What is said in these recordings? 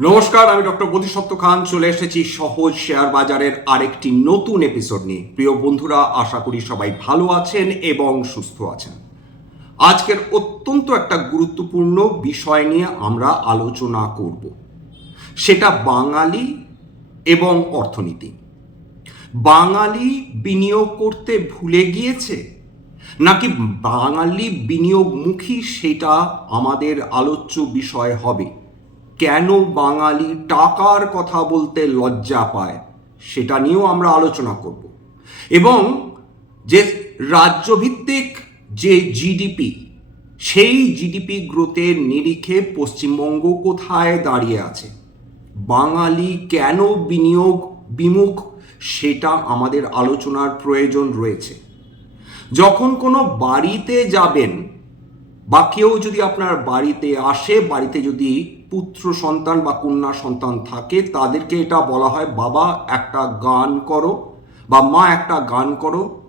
নমস্কার, আমি ডক্টর বোধিসত্ত্ব খান। চলে এসেছি সহজ শেয়ার বাজারের আরেকটি নতুন এপিসোড নিয়ে। প্রিয় বন্ধুরা, আশা করি সবাই ভালো আছেন এবং সুস্থ আছেন। আজকের অত্যন্ত একটা গুরুত্বপূর্ণ বিষয় নিয়ে আমরা আলোচনা করব। সেটা বাঙালি এবং অর্থনীতি। বাঙালি বিনিয়োগ করতে ভুলে গিয়েছে? নাকি বাঙালি বিনিয়োগমুখী সেটা আমাদের আলোচ্য বিষয় হবে? কেন বাঙালি টাকার কথা বলতে লজ্জা পায়, সেটা নিয়েও আমরা আলোচনা করব। এবং যে রাজ্যভিত্তিক যে জিডিপি, সেই জিডিপি গ্রোথের নিরিখে পশ্চিমবঙ্গ কোথায় দাঁড়িয়ে আছে? বাঙালি কেন বিনিয়োগ বিমুখ, সেটা আমাদের আলোচনার প্রয়োজন রয়েছে। যখন কোনো বাড়িতে যাবেন বা কেউ যদি আপনার বাড়িতে আসে, বাড়িতে যদি পুত্র সন্তান বা কন্যা সন্তান থাকে, তাদেরকে এটা বলা হয়, বাবা, একটা গান করো বা মা, একটা গান করো,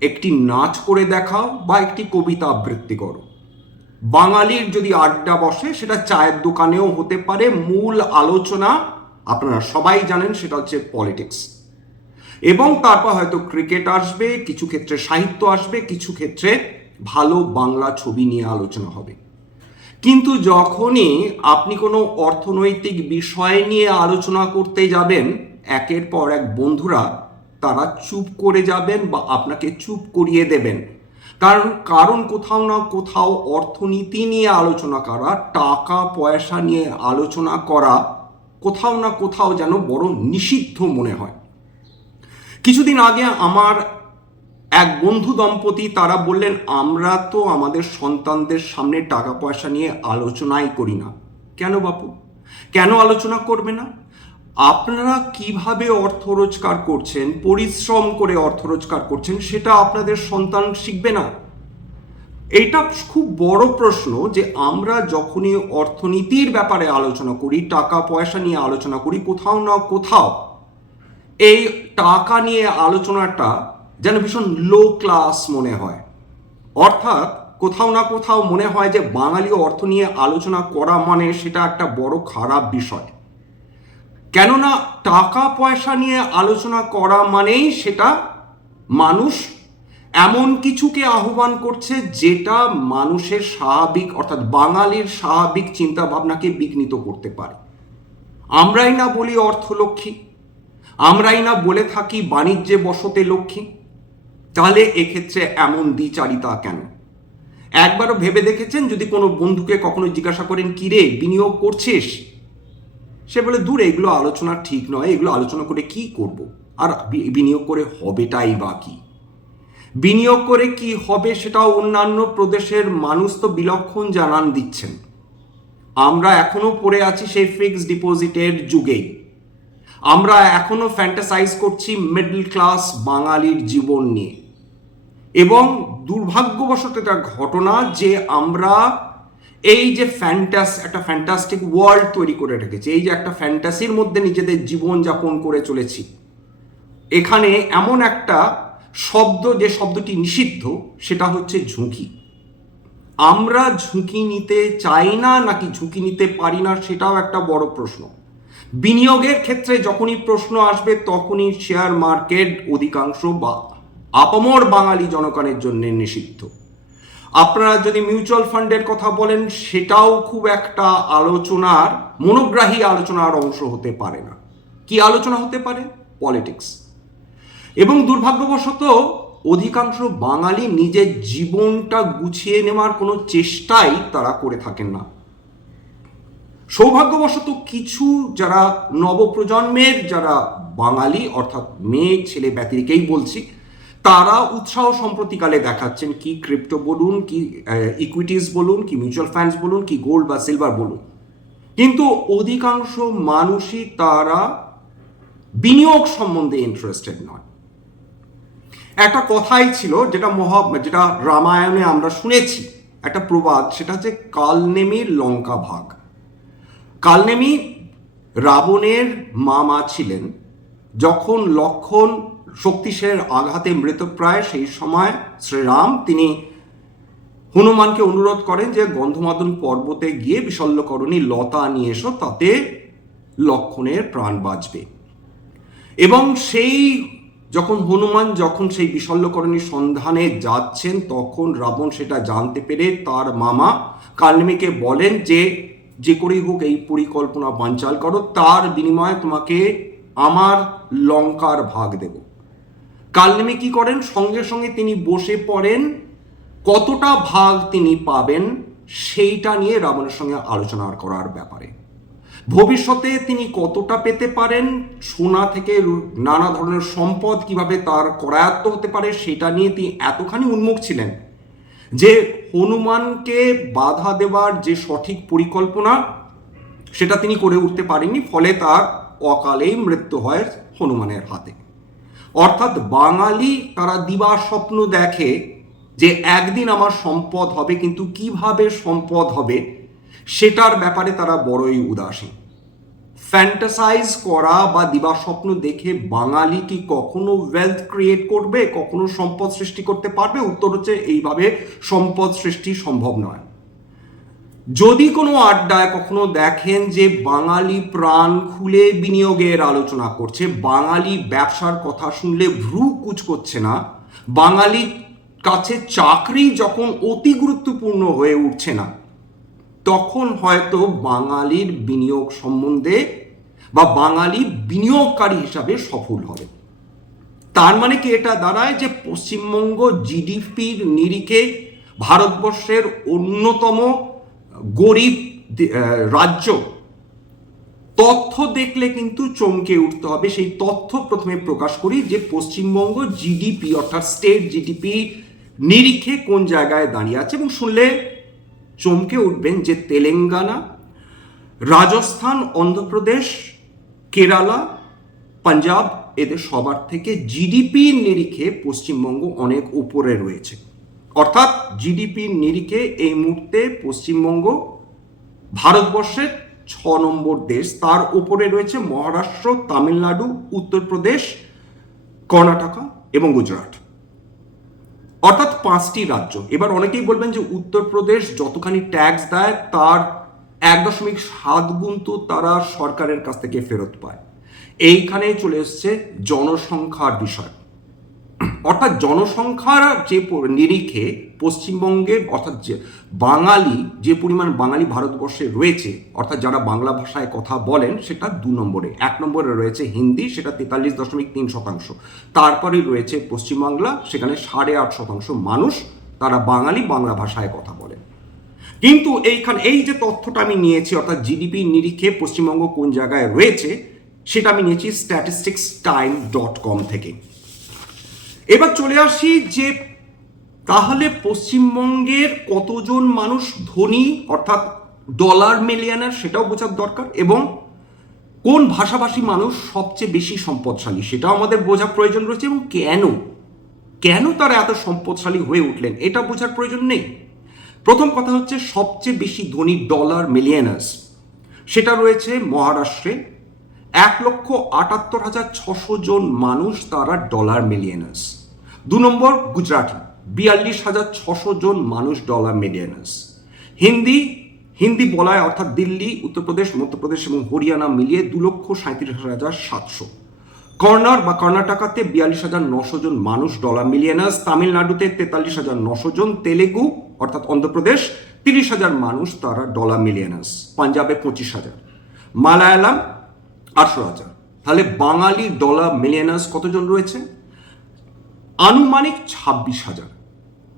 একটি নাচ করে দেখাও বা একটি কবিতা আবৃত্তি করো। বাঙালির যদি আড্ডা বসে, সেটা চায়ের দোকানেও হতে পারে। মূল আলোচনা, আপনারা সবাই জানেন, সেটা হচ্ছে পলিটিক্স। এবং তারপর হয়তো ক্রিকেট আসবে, কিছু ক্ষেত্রে সাহিত্য আসবে, কিছু ক্ষেত্রে ভালো বাংলা ছবি নিয়ে আলোচনা হবে। কিন্তু যখনই আপনি কোনো অর্থনৈতিক বিষয় নিয়ে আলোচনা করতে যাবেন, একের পর এক বন্ধুরা তারা চুপ করে যাবেন বা আপনাকে চুপ করিয়ে দেবেন। কারণ কারণ কোথাও না কোথাও অর্থনীতি নিয়ে আলোচনা করা, টাকা, পয়সা নিয়ে আলোচনা করা কোথাও না কোথাও যেন বড় নিষিদ্ধ মনে হয়। কিছুদিন আগে আমার এক বন্ধু দম্পতি, তারা বললেন, আমরা তো আমাদের সন্তানদের সামনে টাকা পয়সা নিয়ে আলোচনাই করি না। কেন বাপু? কেন আলোচনা করবে না? আপনারা কীভাবে অর্থ রোজগার করছেন, পরিশ্রম করে অর্থ রোজগার করছেন, সেটা আপনাদের সন্তান শিখবে না? এইটা খুব বড় প্রশ্ন যে, আমরা যখনই অর্থনীতির ব্যাপারে আলোচনা করি টাকা পয়সা নিয়ে আলোচনা করি, কোথাও না কোথাও, এই টাকা নিয়ে আলোচনাটা যেন ভীষণ লো ক্লাস মনে হয়। অর্থাৎ কোথাও না কোথাও মনে হয় যে বাঙালি অর্থ নিয়ে আলোচনা করা মানে সেটা একটা বড় খারাপ বিষয়। কেননা টাকা পয়সা নিয়ে আলোচনা করা মানেই সেটা মানুষ এমন কিছুকে আহ্বান করছে যেটা মানুষের স্বাভাবিক অর্থাৎ বাঙালির স্বাভাবিক চিন্তা ভাবনাকে বিঘ্নিত করতে পারে। আমরাই না বলি অর্থলক্ষ্মী, আমরাই না বলে থাকি বাণিজ্যে বসতে লক্ষ্মী তাহলে এক্ষেত্রে এমন দ্বিচারিতা কেন? একবারও ভেবে দেখেছেন যদি কোনো বন্ধুকে কখনো জিজ্ঞাসা করেন কি রে বিনিয়োগ করছিস? সে বলে, দূর, এগুলো আলোচনা ঠিক নয়, এগুলো আলোচনা করে কি করব? আর বিনিয়োগ করে হবেটাই বা কি? বিনিয়োগ করে কি হবে সেটাও অন্যান্য প্রদেশের মানুষ তো বিলক্ষণ জানান দিচ্ছেন। আমরা এখনও পড়ে আছি সেই ফিক্সড ডিপোজিটের যুগেই। আমরা এখনও ফ্যান্টাসাইজ করছি মিডল ক্লাস বাঙালির জীবন নিয়ে। এবং দুর্ভাগ্যবশত এটা ঘটনা যে আমরা এই যে ফ্যান্টাস একটা ফ্যান্টাস্টিক ওয়ার্ল্ড তৈরি করে রেখেছি, এই যে একটা ফ্যান্টাসির মধ্যে নিজেদের জীবন যাপন করে চলেছি, এখানে এমন একটা শব্দ, যে শব্দটি নিষিদ্ধ, সেটা হচ্ছে ঝুঁকি। আমরা ঝুঁকি নিতে চাই না নাকি ঝুঁকি নিতে পারি না, সেটাও একটা বড় প্রশ্ন। বিনিয়োগের ক্ষেত্রে যখনই প্রশ্ন আসবে, তখনই শেয়ার মার্কেট অধিকাংশ বা আপামর বাঙালি জনগণের জন্য নিষিদ্ধ। আপনারা যদি মিউচুয়াল ফান্ডের কথা বলেন, সেটাও খুব একটা আলোচনার, মনোগ্রাহী আলোচনার অংশ হতে পারে না। কি আলোচনা হতে পারে? পলিটিক্স এবং দুর্ভাগ্যবশত, অধিকাংশ বাঙালি নিজের জীবনটা গুছিয়ে নেওয়ার কোনো চেষ্টাই তারা করে থাকেন না। সৌভাগ্যবশত কিছু যারা নবপ্রজন্মের, যারা বাঙালি, অর্থাৎ মেয়ে, ছেলে ব্যতিরিকেই বলছি, তারা উৎসাহ সম্প্রতিকালে দেখাচ্ছেন কি ক্রিপ্টো বলুন, কি ইকুইটিস বলুন, কি মিউচুয়াল ফান্ডস বলুন, কি গোল্ড বা সিলভার বলুন। কিন্তু অধিকাংশ মানুষই তারা বিনিয়োগ সম্বন্ধে ইন্টারেস্টেড নয়। একটা কথাই ছিল, যেটা মহা, যেটা রামায়ণে আমরা শুনেছি, একটা প্রবাদ, সেটা হচ্ছে কালনেমির লঙ্কা ভাগ। কালনেমি রাবণের মামা ছিলেন, যখন লক্ষণ শক্তিশের আঘাতে মৃতপ্রায় সেই সময় শ্রীরাম, তিনি হনুমানকে অনুরোধ করেন যে গন্ধমাদন পর্বতে গিয়ে বিশল্যকরণী লতা নিয়ে এসো, তাতে লক্ষণের প্রাণ বাঁচবে। এবং সেই যখন হনুমান যখন সেই বিশল্যকরণীর সন্ধানে যাচ্ছেন, তখন রাবণ সেটা জানতে পেরে তার মামা কালনেমিকে বলেন যে যে করেই হোক এই পরিকল্পনা বানচাল করো, তার বিনিময়ে তোমাকে আমার লঙ্কার ভাগ দেব। কালনেমি কি করেন? সঙ্গে সঙ্গে তিনি বসে পড়েন, কতটা ভাগ তিনি পাবেন সেইটা নিয়ে রাবণের সঙ্গে আলোচনা করার ব্যাপারে। ভবিষ্যতে তিনি কতটা পেতে পারেন, সোনা থেকে নানা ধরনের সম্পদ কীভাবে তার করায়ত্ত হতে পারে, সেটা নিয়ে তিনি এতখানি উন্মুখ ছিলেন যে হনুমানকে বাধা দেবার যে সঠিক পরিকল্পনা, সেটা তিনি করে উঠতে পারেননি, ফলে তার অকালেই মৃত্যু হয় হনুমানের হাতে। অর্থাৎ বাঙালি তারা দিবা স্বপ্ন দেখে যে একদিন আমার সম্পদ হবে, কিন্তু কীভাবে সম্পদ হবে, সেটার ব্যাপারে তারা বড়ই উদাসীন। ফ্যান্টাসাইজ করা বা দিবা স্বপ্ন দেখে বাঙালি কি কখনো ওয়েলথ ক্রিয়েট করবে, কখনো সম্পদ সৃষ্টি করতে পারবে? উত্তর হচ্ছে এইভাবে সম্পদ সৃষ্টি সম্ভব নয়। যদি কোনো আড্ডায় কখনো দেখেন যে বাঙালি প্রাণ খুলে বিনিয়োগের আলোচনা করছে, বাঙালি ব্যবসার কথা শুনলে ভ্রু কুচ করছে না বাঙালি কাছে চাকরি যখন অতি গুরুত্বপূর্ণ হয়ে উঠছে না, তখন হয়তো বাঙালির বিনিয়োগ সম্বন্ধে বা বাঙালি বিনিয়োগকারী হিসাবে সফল হবে। তার মানে কি এটা দাঁড়ায় যে পশ্চিমবঙ্গ জিডিপির নিরিখে ভারতবর্ষের অন্যতম গরিব রাজ্য। তথ্য দেখলে কিন্তু চমকে উঠতে হবে। সেই তথ্য প্রথমে প্রকাশ করি যে পশ্চিমবঙ্গ জিডিপি, অর্থাৎ স্টেট জিডিপি নিরিখে কোন জায়গায় দাঁড়িয়ে আছে এবং শুনলে চমকে উঠবেন যে তেলেঙ্গানা, রাজস্থান, অন্ধ্রপ্রদেশ কেরালা, পাঞ্জাব এদের সবার থেকে জিডিপির নিরিখে পশ্চিমবঙ্গ অনেক উপরে রয়েছে। অর্থাৎ জিডিপির নিরিখে এই মুহূর্তে পশ্চিমবঙ্গ ভারতবর্ষের ছ নম্বর দেশ। তার উপরে রয়েছে মহারাষ্ট্র, তামিলনাড়ু, উত্তরপ্রদেশ, কর্ণাটকা এবং গুজরাট। অর্থাৎ পাঁচটি রাজ্য। এবার অনেকেই বলবেন যে উত্তরপ্রদেশ যতখানি ট্যাক্স দেয়, তার এক দশমিক সাত গুণ তো তারা সরকারের কাছ থেকে ফেরত পায়। এইখানে চলে এসছে জনসংখ্যার বিষয়। অর্থাৎ জনসংখ্যার যে নিরিখে পশ্চিমবঙ্গে, অর্থাৎ যে বাঙালি, যে পরিমাণ বাঙালি ভারতবর্ষে রয়েছে, অর্থাৎ যারা বাংলা ভাষায় কথা বলেন, সেটা দু নম্বরে। এক নম্বরে রয়েছে হিন্দি, সেটা তেতাল্লিশ দশমিক তিন শতাংশ। তারপরে রয়েছে পশ্চিমবাংলা, সেখানে সাড়ে আট শতাংশ মানুষ তারা বাঙালি বাংলা ভাষায় কথা বলেন। কিন্তু এইখানে, এই যে তথ্যটা আমি নিয়েছি, অর্থাৎ জিডিপি নিরিখে পশ্চিমবঙ্গ কোন জায়গায় রয়েছে, সেটা আমি নিয়েছি স্ট্যাটিস্টিক্স টাইম ডট কম থেকে। এবার চলে আসি যে তাহলে পশ্চিমবঙ্গের কতজন মানুষ ধনী, অর্থাৎ ডলার মিলিয়নার সেটাও বোঝার দরকার, এবং কোন ভাষাভাষী মানুষ সবচেয়ে বেশি সম্পদশালী, সেটাও আমাদের বোঝার প্রয়োজন রয়েছে, এবং কেন? কেন তারা এত সম্পদশালী হয়ে উঠলেন? এটা বোঝার প্রয়োজন নেই। প্রথম কথা হচ্ছে সবচেয়ে বেশি ধনী ডলার মিলিয়নার্স। সেটা রয়েছে মহারাষ্ট্রে। এক লক্ষ আটাত্তর হাজার ছশো জন মানুষ তারা ডলার মিলিয়নার্স। দু নম্বর গুজরাটি। বিয়াল্লিশ হাজার ছশো জন মানুষ ডলার মিলিয়নার্স। হিন্দি হিন্দি বলায় অর্থাৎ দিল্লি, উত্তরপ্রদেশ, মধ্যপ্রদেশ এবং হরিয়ানা মিলিয়ে দু লক্ষ সাঁত্রিশ হাজার সাতশো। কর্নার বা কর্ণাটকাতে বিয়াল্লিশ হাজার নশো জন মানুষ, ডলার মিলিয়নার্স, তামিলনাড়ুতে তেতাল্লিশ হাজার নশো জন, তেলেগু অর্থাৎ অন্ধ্রপ্রদেশ, তিরিশ হাজার মানুষ, তারা ডলার মিলিয়নার্স, পাঞ্জাবে পঁচিশ হাজার, মালায়ালাম আটশো হাজার। তাহলে বাঙালি ডলার মিলিয়নার্স কতজন রয়েছে? আনুমানিক ছাব্বিশ হাজার।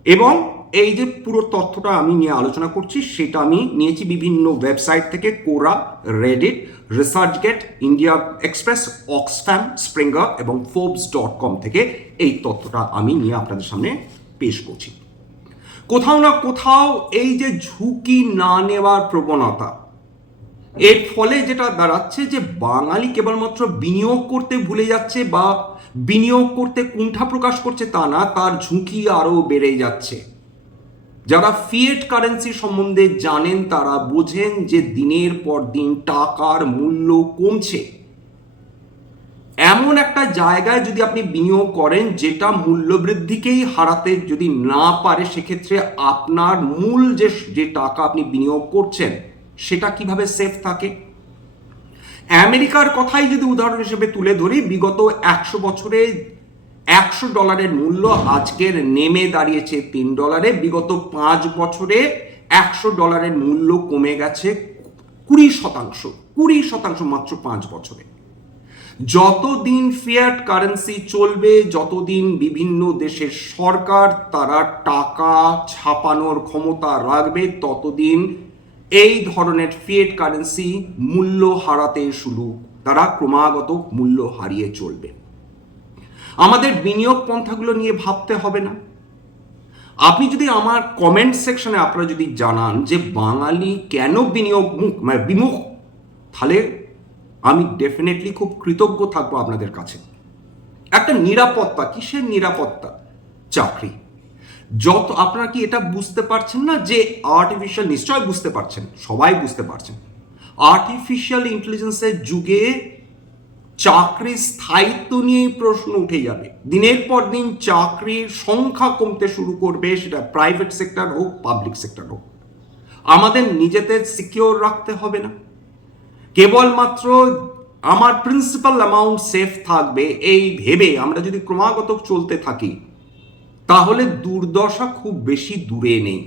এবং এই যে পুরো তথ্যটা আমি নিয়ে আলোচনা করছি, সেটা আমি নিয়েছি বিভিন্ন ওয়েবসাইট থেকে Quora Reddit ResearchGate India Express Oxfam Springer এবং ফোর্বস ডট কম থেকে এই তথ্যটা আমি নিয়ে আপনাদের সামনে পেশ করছি। কোথাও না কোথাও এই যে ঝুঁকি না নেওয়ার প্রবণতা, এর ফলে যেটা দাঁড়াচ্ছে যে বাঙালি কেবলমাত্র বিনিয়োগ করতে ভুলে যাচ্ছে বা বিনিয়োগ করতে কুণ্ঠা প্রকাশ করছে তা না, তার ঝুঁকি আরও বেড়ে যাচ্ছে। যারা ফিয়েট কারেন্সি সম্বন্ধে জানেন, তারা বোঝেন যে দিনের পর দিন টাকার মূল্য কমছে। এমন একটা জায়গায় যদি আপনি বিনিয়োগ করেন, যেটা মূল্যবৃদ্ধিকেই হারাতে যদি না পারে, সেক্ষেত্রে আপনার মূল যে যে টাকা আপনি বিনিয়োগ করছেন, সেটা কীভাবে সেফ থাকে? আমেরিকার কথাই যদি উদাহরণ হিসেবে তুলে ধরি, বিগত একশো বছরে একশো ডলারের মূল্য আজকের নেমে দাঁড়িয়েছে তিন ডলারে। বিগত পাঁচ বছরে একশো ডলারের মূল্য কমে গেছে কুড়ি শতাংশ কুড়ি শতাংশ মাত্র পাঁচ বছরে। যতদিন ফিয়াট কারেন্সি চলবে, যতদিন বিভিন্ন দেশের সরকার তারা টাকা ছাপানোর ক্ষমতা রাখবে, ততদিন এই ধরনের ফিয়েট কারেন্সি মূল্য হারাতে শুরু, তারা ক্রমাগত মূল্য হারিয়ে চলবে। আমাদের বিনিয়োগ পন্থাগুলো নিয়ে ভাবতে হবে না। আপনি যদি আমার কমেন্ট সেকশনে আপনারা যদি জানান যে বাঙালি কেন বিনিয়োগ মুখ মানে বিমুখ, তাহলে আমি ডেফিনেটলি খুব কৃতজ্ঞ থাকব আপনাদের কাছে। একটা নিরাপত্তা, কিসের নিরাপত্তা? চাকরি। যত, আপনারা কি এটা বুঝতে পারছেন না যে আর্টিফিশিয়াল নিশ্চয় বুঝতে পারছেন, সবাই বুঝতে পারছেন। আর্টিফিশিয়াল ইন্টেলিজেন্সের যুগে চাকরির স্থায়িত্ব নিয়েই প্রশ্ন উঠে যাবে। দিনের পর দিন চাকরির সংখ্যা কমতে শুরু করবে, সেটা প্রাইভেট সেক্টর হোক পাবলিক সেক্টর হোক। আমাদের নিজেদের সিকিওর রাখতে হবে না। কেবলমাত্র আমার প্রিন্সিপাল অ্যামাউন্ট সেফ থাকবে, এই ভেবে আমরা যদি ক্রমাগত চলতে থাকি, তাহলে দুর্দশা খুব বেশি দূরে নেই।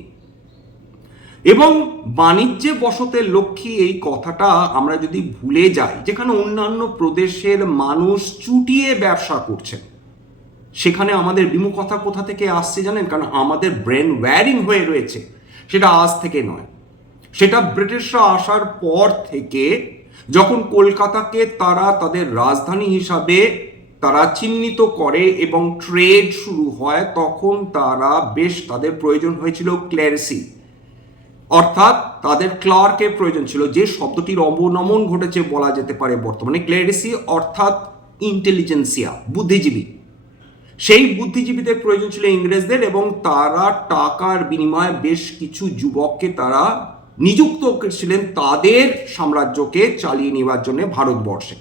এবং বাণিজ্যে বসতের লক্ষ্যে এই কথাটা আমরা যদি ভুলে যাই, যেখানে অন্যান্য প্রদেশের মানুষ চুটিয়ে ব্যবসা করছেন, সেখানে আমাদের বিমুখতা কোথা থেকে আসছে জানেন? কারণ আমাদের ব্রেন ওয়্যারিং হয়ে রয়েছে, সেটা আজ থেকে নয়। সেটা ব্রিটিশরা আসার পর থেকে যখন কলকাতাকে তারা তাদের রাজধানী হিসাবে তারা চিহ্নিত করে এবং ট্রেড শুরু হয়, তখন তারা বেশ তাদের প্রয়োজন হয়েছিল ক্ল্যারিসি। অর্থাৎ তাদের ক্লার্কের প্রয়োজন ছিল। যে শব্দটির অবনমন ঘটেছে বলা যেতে পারে বর্তমানে ক্লেরিসি, অর্থাৎ ইন্টেলিজেন্সিয়া বুদ্ধিজীবী। সেই বুদ্ধিজীবীদের প্রয়োজন ছিল ইংরেজদের এবং তারা টাকার বিনিময়ে বেশ কিছু যুবককে তারা নিযুক্ত ছিলেন তাদের সাম্রাজ্যকে চালিয়ে নেওয়ার জন্য ভারতবর্ষে।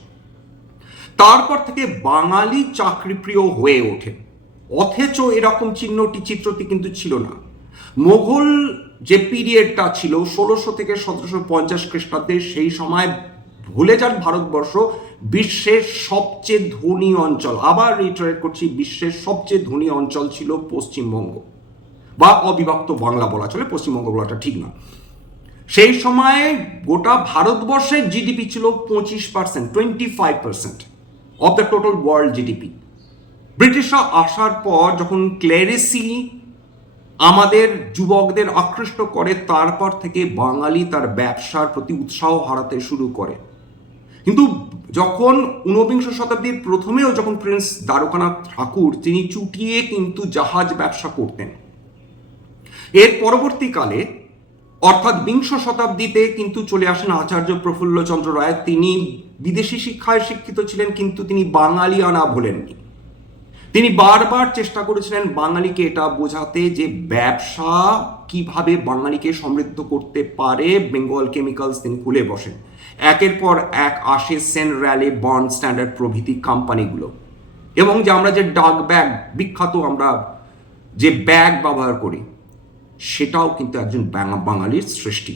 তারপর থেকে বাঙালি চাকরিপ্রিয় হয়ে ওঠে। অথচ এরকম চিহ্নটি, চিত্রটি কিন্তু ছিল না। মোঘল যে পিরিয়ডটা ছিল ষোলোশো থেকে সতেরোশো পঞ্চাশ খ্রিস্টাব্দে, সেই সময় ভুলে যান ভারতবর্ষ, বিশ্বের সবচেয়ে ধনী অঞ্চল। আবার রিটারেট করছি, বিশ্বের সবচেয়ে ধনী অঞ্চল ছিল পশ্চিমবঙ্গ। বা অবিভক্ত বাংলা বলা চলে, পশ্চিমবঙ্গ বলাটা ঠিক না। সেই সময়ে গোটা ভারতবর্ষের জিডিপি ছিল পঁচিশ percent twenty five percent of the total world GDP ব্রিটিশরা আসার পর যখন ক্লেরেসি আমাদের যুবকদের আকৃষ্ট করে, তারপর থেকে বাঙালি তার ব্যবসার প্রতি উৎসাহ হারাতে শুরু করে। কিন্তু যখন ঊনবিংশ শতাব্দীর প্রথমেও যখন প্রিন্স দ্বারকানাথ ঠাকুর, তিনি চুটিয়ে কিন্তু জাহাজ ব্যবসা করতেন। এর পরবর্তীকালে, অর্থাৎ বিংশ শতাব্দীতে কিন্তু চলে আসেন আচার্য প্রফুল্লচন্দ্র রায়। তিনি বিদেশি শিক্ষায় শিক্ষিত ছিলেন, কিন্তু তিনি বাঙালি আনা ভোলেননি। তিনি বারবার চেষ্টা করেছিলেন বাঙালিকে এটা বোঝাতে যে ব্যবসা কীভাবে বাঙালিকে সমৃদ্ধ করতে পারে বেঙ্গল কেমিক্যালস তিনি খুলে বসেন। একের পর এক আসে সেন র্যালি বন্ড স্ট্যান্ডার্ড প্রভৃতি কোম্পানিগুলো এবং যে আমরা যে ডাক ব্যাগ, বিখ্যাত আমরা যে ব্যাগ ব্যবহার করি, সেটাও কিন্তু একজন বাঙালির সৃষ্টি।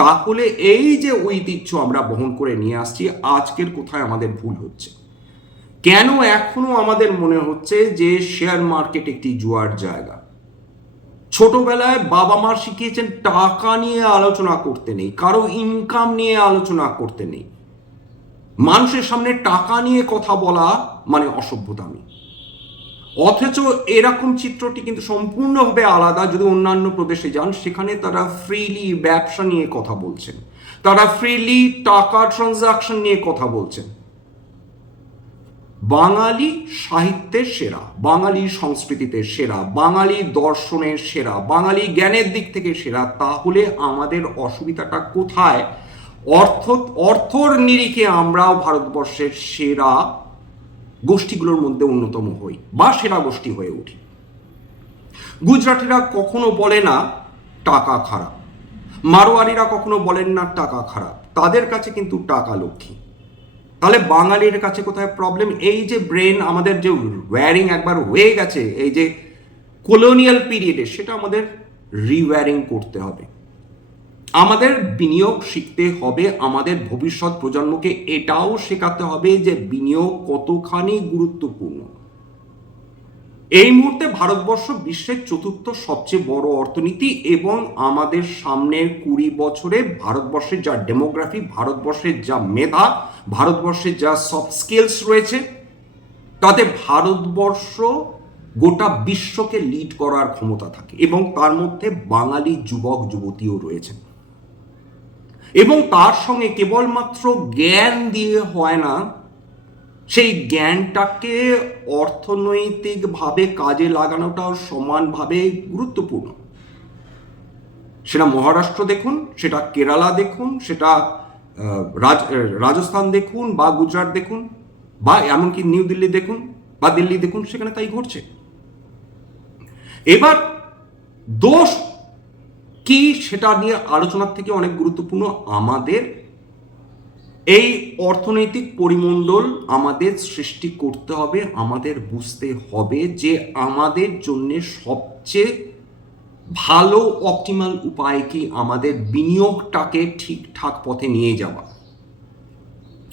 তাহলে এই যে ঐতিহ্য আমরা বহন করে নিয়ে আসছি, আজকের কোথায় আমাদের ভুল হচ্ছে? কেন এখনও আমাদের মনে হচ্ছে যে শেয়ার মার্কেট একটি জুয়ার জায়গা? ছোটবেলায় বাবা মা শিখিয়েছেন, টাকা নিয়ে আলোচনা করতে নেই, কারও ইনকাম নিয়ে আলোচনা করতে নেই। মানুষের সামনে টাকা নিয়ে কথা বলা মানে অসভ্যতামি অথচ এরকম চিত্রটি কিন্তু সম্পূর্ণভাবে আলাদা। যদি অন্যান্য প্রদেশে যান, সেখানে তারা ফ্রিলি ব্যবসা নিয়ে কথা বলছেন। তারা ফ্রিলি টাকা ট্রানজাকশন নিয়ে কথা বলছেন। বাঙালি সাহিত্যের সেরা, বাঙালি সংস্কৃতিতে সেরা, বাঙালি দর্শনের সেরা, বাঙালি জ্ঞানের দিক থেকে সেরা, তাহলে আমাদের অসুবিধাটা কোথায়? অর্থ, অর্থর নিরিখে আমরাও ভারতবর্ষের সেরা গোষ্ঠীগুলোর মধ্যে অন্যতম হই, বা সেরা গোষ্ঠী হয়ে উঠি। গুজরাটিরা কখনো বলে না, টাকা খারাপ মারোয়ারিরা কখনো বলেন না, টাকা খারাপ তাদের কাছে কিন্তু টাকা লক্ষ্মী। তাহলে বাঙালির কাছে কোথায় প্রবলেম এই যে ব্রেন আমাদের যে ওয়্যারিং একবার হয়ে গেছে, এই যে কলোনিয়াল পিরিয়ডে সেটা আমাদের রিওয়্যারিং করতে হবে। আমাদের বিনিয়োগ শিখতে হবে, আমাদের ভবিষ্যৎ প্রজন্মকে এটাও শেখাতে হবে যে বিনিয়োগ কতখানি গুরুত্বপূর্ণ। এই মুহূর্তে ভারতবর্ষ বিশ্বের চতুর্থ সবচেয়ে বড় অর্থনীতি এবং আমাদের সামনের কুড়ি বছরে ভারতবর্ষের যা ডেমোগ্রাফি, ভারতবর্ষের যা মেধা, ভারতবর্ষের যা সফট স্কিলস রয়েছে, তাতে ভারতবর্ষ গোটা বিশ্বকে লিড করার ক্ষমতা থাকে এবং তার মধ্যে বাঙালি যুবক, যুবতীও রয়েছেন এবং তার সঙ্গে কেবলমাত্র জ্ঞান দিয়ে হয় না সেই জ্ঞানটাকে অর্থনৈতিকভাবে কাজে লাগানোটাও সমানভাবে গুরুত্বপূর্ণ। সেটা মহারাষ্ট্র দেখুন, সেটা কেরালা দেখুন, সেটা রাজ- রাজস্থান দেখুন বা গুজরাট দেখুন বা এমনকি নিউ দিল্লি দেখুন বা দিল্লি দেখুন, সেখানে তাই ঘটছে। এবার দোষ কি সেটা নিয়ে আলোচনার থেকে অনেক গুরুত্বপূর্ণ আমাদের এই অর্থনৈতিক পরিমণ্ডল আমাদের সৃষ্টি করতে হবে, আমাদের বুঝতে হবে যে আমাদের জন্য সবচেয়ে ভালো অপটিমাল উপায় কি আমাদের বিনিয়োগটাকে ঠিকঠাক পথে নিয়ে যাওয়া।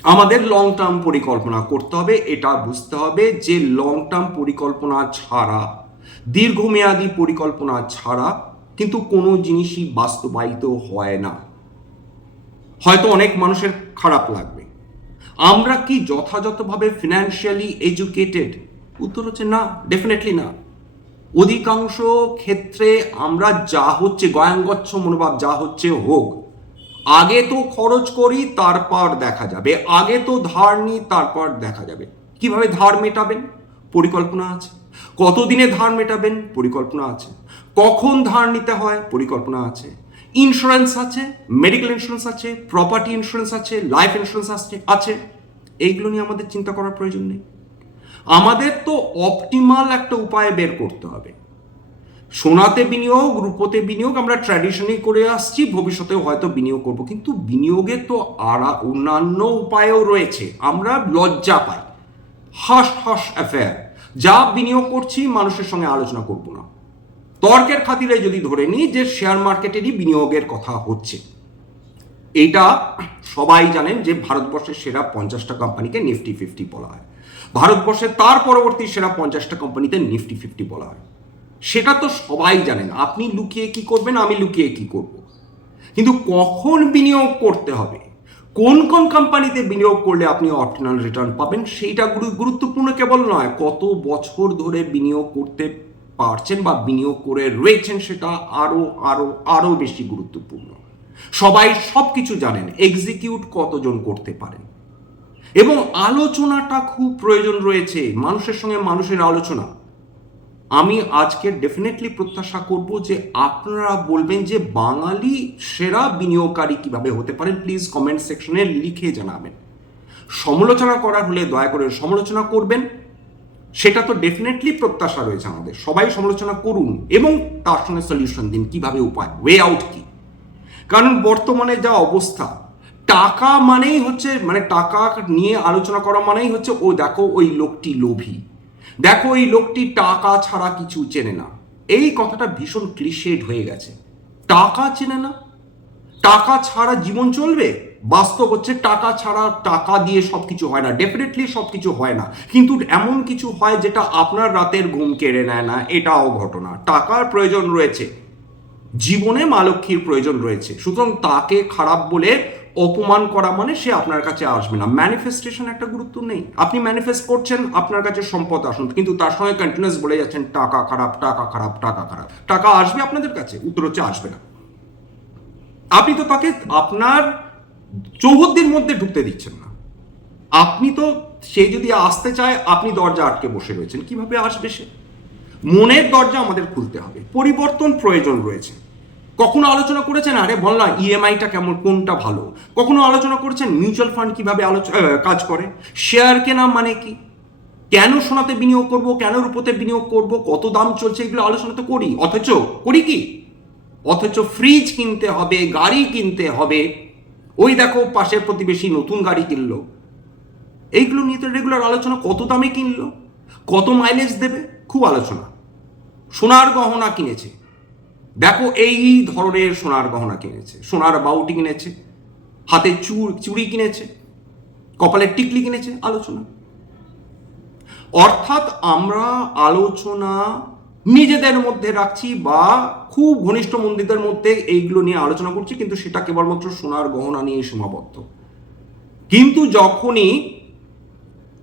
আমাদের লং টার্ম পরিকল্পনা করতে হবে, এটা বুঝতে হবে যে লং টার্ম পরিকল্পনা ছাড়া, দীর্ঘমেয়াদী পরিকল্পনা ছাড়া কিন্তু কোনো জিনিসই বাস্তবায়িত হয় না। হয়তো অনেক মানুষের খারাপ লাগবে। আমরা কি যথাযথভাবে ফিনান্সিয়ালি এডুকেটেড উত্তর হচ্ছে না ডেফিনেটলি না। অধিকাংশ ক্ষেত্রে আমরা যা হচ্ছে, গয়াঙ্গচ্ছ মনোভাব যা হচ্ছে হোক, আগে তো খরচ করি, তারপর দেখা যাবে। আগে তো ধার নিই, তারপর দেখা যাবে। কীভাবে ধার মেটাবেন? পরিকল্পনা আছে। কতদিনে ধার মেটাবেন? পরিকল্পনা আছে। কখন ধার নিতে হয়? পরিকল্পনা আছে। ইন্স্যুরেন্স আছে মেডিকেল ইন্স্যুরেন্স আছে প্রপার্টি ইন্স্যুরেন্স আছে লাইফ ইন্স্যুরেন্স আছে আছে। এইগুলো নিয়ে আমাদের চিন্তা করার প্রয়োজন নেই। আমাদের তো অপটিমাল একটা উপায় বের করতে হবে। সোনাতে বিনিয়োগ, রূপোতে বিনিয়োগ, আমরা ট্র্যাডিশনালি করে আসছি, ভবিষ্যতেও হয়তো বিনিয়োগ করব। কিন্তু বিনিয়োগের তো আর, অন্যান্য উপায়ও রয়েছে। আমরা লজ্জা পাই। হাস হাস অ্যাফেয়ার যা বিনিয়োগ করছি, মানুষের সঙ্গে আলোচনা করব না। তর্কের খাতিরে যদি ধরে নিই যে শেয়ার মার্কেটেরই বিনিয়োগের কথা হচ্ছে। এইটা সবাই জানেন যে ভারতবর্ষের সেরা পঞ্চাশটা কোম্পানিকে নিফটি ফিফটি বলা হয়। ভারতবর্ষের তার পরবর্তী সেরা পঞ্চাশটা কোম্পানিতে নিফটি ফিফটি বলা হয়। সেটা তো সবাই জানেন। আপনি লুকিয়ে কি করবেন, আমি লুকিয়ে কি করব? কিন্তু কখন বিনিয়োগ করতে হবে? কোন কোন কোম্পানিতে বিনিয়োগ করলে আপনি অপটিনাল রিটার্ন পাবেন, সেইটা গুরুত্বপূর্ণ কেবল নয়, কত বছর ধরে বিনিয়োগ করতে পারছেন বা বিনিয়োগ করে রয়েছেন সেটা আরও আরও আরও বেশি গুরুত্বপূর্ণ। সবাই সব কিছু জানেন এক্সিকিউট কতজন করতে পারেন এবং আলোচনাটা খুব প্রয়োজন রয়েছে মানুষের সঙ্গে মানুষের আলোচনা। আমি আজকে ডেফিনেটলি প্রত্যাশা করব যে আপনারা বলবেন যে বাঙালি সেরা বিনিয়োগকারী কীভাবে হতে পারেন প্লিজ কমেন্ট সেকশনে লিখে জানাবেন। সমালোচনা করার হলে দয়া করে সমালোচনা করবেন। সেটা তো ডেফিনেটলি প্রত্যাশা রয়েছে আমাদের। সবাই সমালোচনা করুন এবং তার সঙ্গে সলিউশন দিন, কীভাবে উপায়? ওয়ে আউট কি? কারণ বর্তমানে যা অবস্থা, টাকা মানেই হচ্ছে মানে টাকা নিয়ে আলোচনা করা মানেই হচ্ছে, ও দেখো ওই লোকটি লোভী। দেখো ওই লোকটি টাকা ছাড়া কিছু চেনে না। এই কথাটা ভীষণ ক্লিশেড হয়ে গেছে। টাকা চেনে না? টাকা ছাড়া জীবন চলবে? বাস্তব হচ্ছে টাকা ছাড়া টাকা দিয়ে সব কিছু হয় না ডেফিনেটলি সব কিছু হয় না। কিন্তু এমন কিছু হয় যেটা আপনার রাতের ঘুম কেড়ে নেয় না, এটাও ঘটনা। টাকার প্রয়োজন রয়েছে, জীবনে মা লক্ষ্মীর প্রয়োজন রয়েছে। সুতরাং তাকে খারাপ বলে অপমান করা মানে সে আপনার কাছে আসবে না। ম্যানিফেস্টেশন একটা গুরুত্ব নেই। আপনি ম্যানিফেস্ট করছেন, আপনার কাছে সম্পদ আসুন, কিন্তু তার সঙ্গে কন্টিনিউস বলে যাচ্ছেন, টাকা খারাপ টাকা খারাপ টাকা খারাপ। টাকা আসবে আপনাদের কাছে, উত্তর হচ্ছে আসবে না। আপনি তো তাকে আপনার চৌহদ্দির মধ্যে ঢুকতে দিচ্ছেন না। আপনি তো সে যদি আসতে চায়, আপনি দরজা আটকে বসে রয়েছেন। কীভাবে আসবে সে? মনের দরজা আমাদের খুলতে হবে। পরিবর্তন প্রয়োজন রয়েছে। কখনো আলোচনা করেছেন, আরে বল না ইএমআইটা কেমন, কোনটা ভালো? কখনো আলোচনা করেছেন মিউচুয়াল ফান্ড কীভাবে আলোচনা কাজ করে? শেয়ার কেনা মানে কি? কেন সোনাতে বিনিয়োগ করব, কেন রূপোতে বিনিয়োগ করব, কত দাম চলছে, এগুলো আলোচনা তো করি। অথচ করি কি? অথচ ফ্রিজ কিনতে হবে, গাড়ি কিনতে হবে। ওই দেখো পাশের প্রতিবেশী নতুন গাড়ি কিনলো। এইগুলো নিয়ে তো রেগুলার আলোচনা, কত দামে কিনলো? কত মাইলেজ দেবে? খুব আলোচনা। সোনার গহনা কিনেছে। দেখো এই ধরনের সোনার গহনা কিনেছে। সোনার বাউটি কিনেছে। হাতে চুর, চুড়ি কিনেছে। কপালের টিকলি কিনেছে, আলোচনা। অর্থাৎ আমরা আলোচনা নিজেদের মধ্যে রাখছি বা খুব ঘনিষ্ঠ মন্দিরদের মধ্যে এইগুলো নিয়ে আলোচনা করছি, কিন্তু সেটা কেবলমাত্র সোনার গহনা নিয়ে সীমাবদ্ধ। কিন্তু যখনই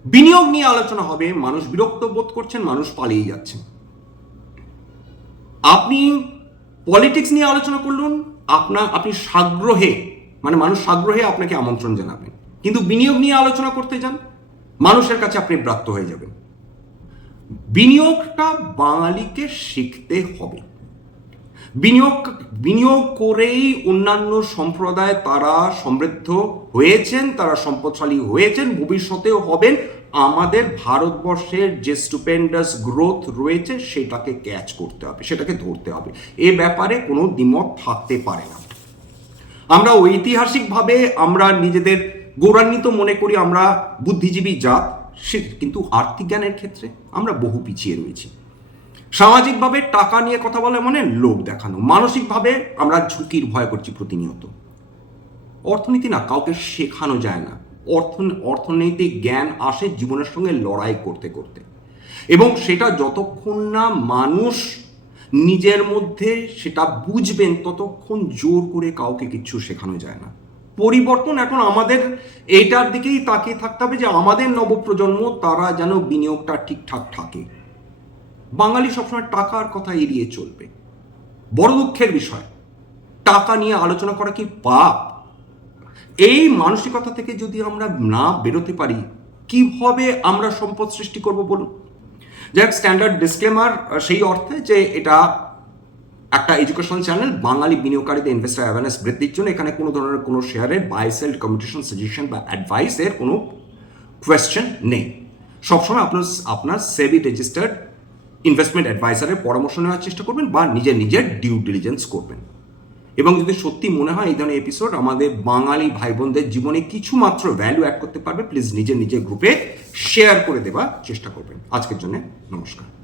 বিনিয়োগ নিয়ে আলোচনা হবে, মানুষ বিরক্ত বোধ করছেন, মানুষ পালিয়ে যাচ্ছেন। আপনি পলিটিক্স নিয়ে আলোচনা করলুন আপনার আপনি সাগ্রহে মানে মানুষ সাগ্রহে আপনাকে আমন্ত্রণ জানাবেন। কিন্তু বিনিয়োগ নিয়ে আলোচনা করতে যান, মানুষের কাছে আপনি ব্রাত্য হয়ে যাবেন। বিনিয়োগটা বাঙালিকে শিখতে হবে। বিনিয়োগ বিনিয়োগ করেই অন্যান্য সম্প্রদায় তারা সমৃদ্ধ হয়েছেন, তারা সম্পদশালী হয়েছেন, ভবিষ্যতেও হবেন। আমাদের ভারতবর্ষের যে স্টুপেন্ডাস গ্রোথ রয়েছে সেটাকে ক্যাচ করতে হবে, সেটাকে ধরতে হবে। এ ব্যাপারে কোনো দ্বিমত থাকতে পারে না। আমরা ঐতিহাসিকভাবে আমরা নিজেদের গৌরান্বিত মনে করি, আমরা বুদ্ধিজীবী জাত, সে কিন্তু আর্থিক জ্ঞানের ক্ষেত্রে আমরা বহু পিছিয়ে রয়েছি। সামাজিকভাবে টাকা নিয়ে কথা বলে মানে লোভ দেখানো। মানসিকভাবে আমরা ঝুঁকির ভয় করছি প্রতিনিয়ত। অর্থনীতি না, কাউকে শেখানো যায় না। অর্থ, অর্থনৈতিক জ্ঞান আসে জীবনের সঙ্গে লড়াই করতে করতে। এবং সেটা যতক্ষণ না মানুষ নিজের মধ্যে সেটা বুঝবেন, ততক্ষণ জোর করে কাউকে কিছু শেখানো যায় না। পরিবর্তন এখন আমাদের এইটার দিকেই তাকিয়ে থাকতে হবে যে আমাদের নবপ্রজন্ম তারা যেন বিনিয়োগটা ঠিকঠাক থাকে। বাঙালি সবসময় টাকার কথা এড়িয়ে চলবে। বড় দুঃখের বিষয়, টাকা নিয়ে আলোচনা করা কি পাপ? এই মানসিকতা থেকে যদি আমরা না বেরোতে পারি, কীভাবে আমরা সম্পদ সৃষ্টি করব বলুন? যাই হোক স্ট্যান্ডার্ড ডিসক্লেমার সেই অর্থে যে এটা একটা এডুকেশন চ্যানেল বাঙালি বিনিয়োগকারীদের ইনভেস্টার অ্যাওয়ারনেস বৃদ্ধির জন্য এখানে কোনো ধরনের কোনো শেয়ারের বাই সেল কমিউনিকেশন সাজেশন বা অ্যাডভাইসের কোনো কোয়েশ্চেন নেই। সবসময় আপনার আপনার সেবি রেজিস্টার্ড ইনভেস্টমেন্ট অ্যাডভাইসারের পরামর্শ নেওয়ার চেষ্টা করবেন বা নিজের নিজের ডিউ ডিলিজেন্স করবেন। এবং যদি সত্যি মনে হয় এই ধরনের এপিসোড আমাদের বাঙালি ভাই বোনদের জীবনে কিছুমাত্র ভ্যালু অ্যাড করতে পারবে প্লিজ নিজের নিজের গ্রুপে শেয়ার করে দেওয়ার চেষ্টা করবেন। আজকের জন্য নমস্কার।